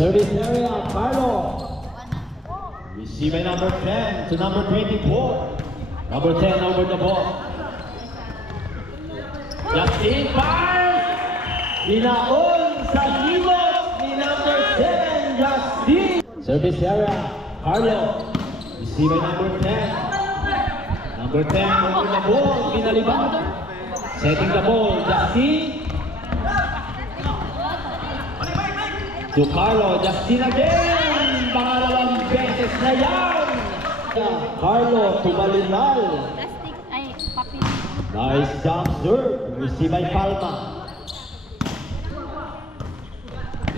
Service area, Carlo. Receive by number 10 to number 24. Number 10 over the ball. Justin fires! Binaon sa limot ni number 7, Justin. Service area, Carlo. Receive by number 10. Number 10 over the ball, binalibang. Setting the ball, Justin. To Carlo, Justin again! Pangalawang beses na yan! Carlo to Malinal. Nice jump serve. Receive by Palma.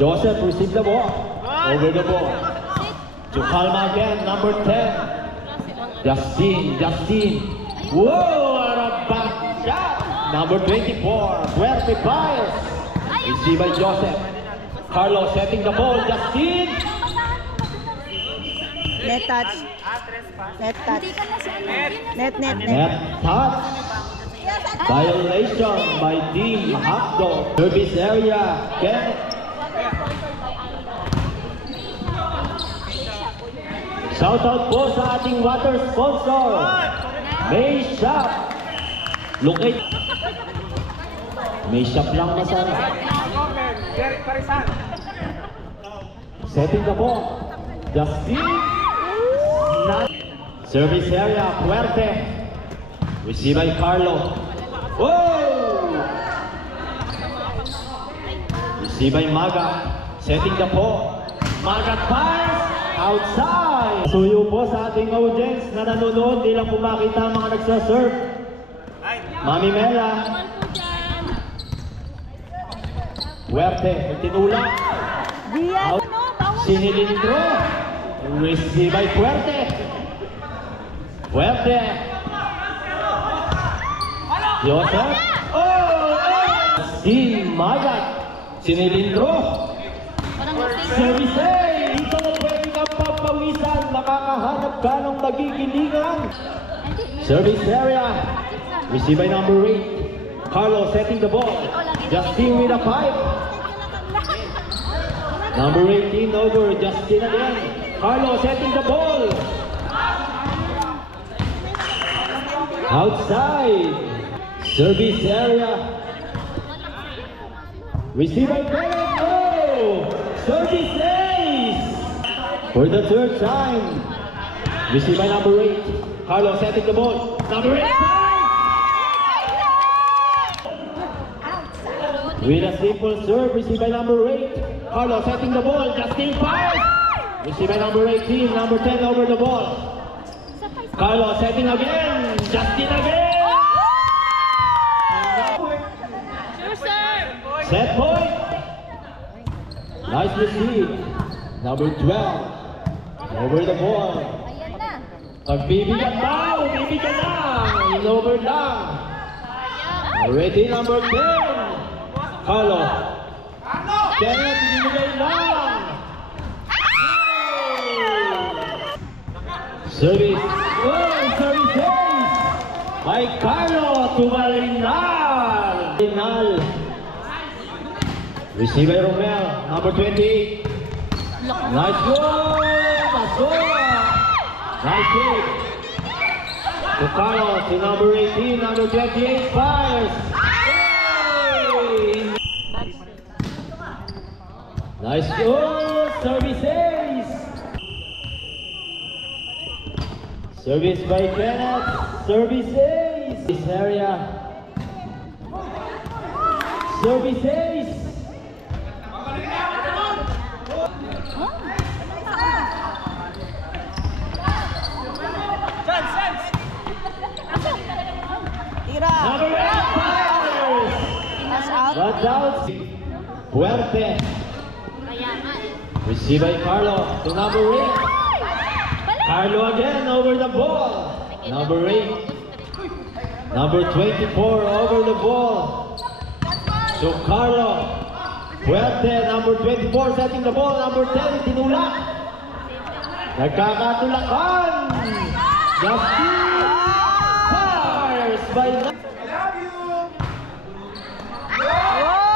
Joseph receive the ball. Over the ball. To Palma again, number 10. Justin. Whoa! What a back shot! Number 24. Fuerte fires. Receive by Joseph. Carlo setting the ball. Justin. Net touch. Net touch. Net touch. Violation by Team Hakdo. Service area. Kenneth. Shout out po sa ating water sponsor. May Shop. Locate. May Shop lang na sana. Setting the ball. Justin. Service area, Fuerte. Receive by Carlo. Whoa! Receive by Maga. Setting the ball. Maga fires outside. Suyo po sa ating audience na nanonood. Di lang po makita ang mga nagsaserve. Mami Mela. Fuerte. Tinulak. Sinilindro. Receive by Fuerte. Fuerte. Joseph. Team Magat. Sinilindro. Service A. Ito na pwede kang papawisan. Makakahanap ka ng magigilingan. Service area. Receive by number 8. Carlo setting the ball. Justin with a pipe. Number 18 over. Justin again. Carlo setting the ball. Outside. Service area. Receive by Kenneth. Oh! Service ace. For the third time. Receive by number 8. Carlo setting the ball. Number 8. With a simple serve. Receive by number 8. Carlo setting the ball. Justin fires. Receive by number 18. Number 10 over the ball. Carlo setting again. Justin again. Set point. Nice receive. Number 12. Over the ball. Pagbibigyan daw. Bibigyan lang. In-over lang. Ready number 10. Carlo. Kenneth, binibigay lang. Service. Oh, service ace. By Carlo to Malinal. Receive by Romel, number 28. Nice goal! Nice hit. To Carlo, to number 18, number 28, fires. Hey! Nice goal! Service ace. Service by Kenneth. Service ace. This area. Service ace. Number 8 fires. But out. Fuerte. Receive by Carlo to number 8. Carlo again over the ball. Number 8. Number 24 over the ball. So Carlo. Fuerte, number 24 setting the ball. Number 10, tinulak. Nagkakatulakan. Justin fires by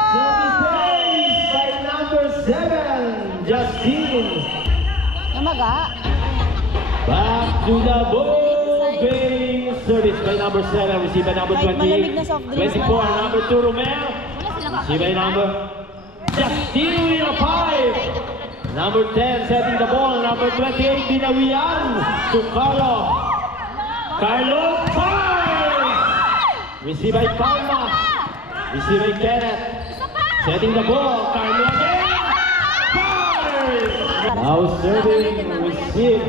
Service by number 7. Justin. talaga. Back to the ball game. Service by number 7. Received by number Kahit 20. malamig na soft drinks 24. man. Number 2, Romeo. Received by number Justin with a 5. Number 10 setting the ball. Number 28, Binawian to Carlo. Carlo 5. Received by Palma. Received by Kenneth. Setting the ball. Carlo again. 5. Now serving. Receive.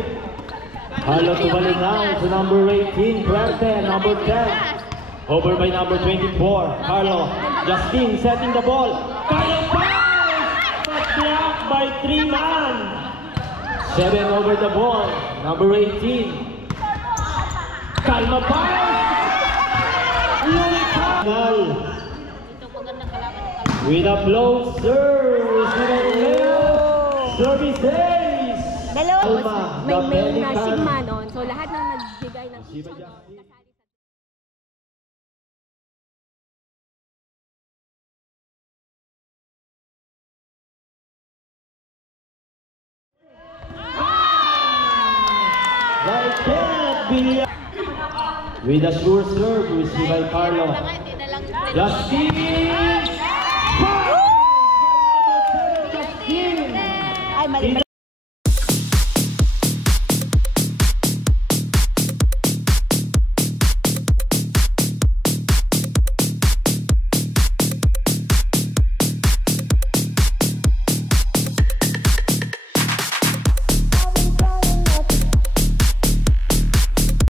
Carlo tubalik now to number 18, Puerte, number 10. Over by number 24, Carlo. Justin setting the ball. Carlo pass! But blocked by 3 man. 7 over the ball, number 18. Calma pass! Lumital. With a blow serve. Services. Dalawa. May na sigma noon. So lahat ng nagbigay ng with a sure serve received by Carlo. Justin! Ay, mali.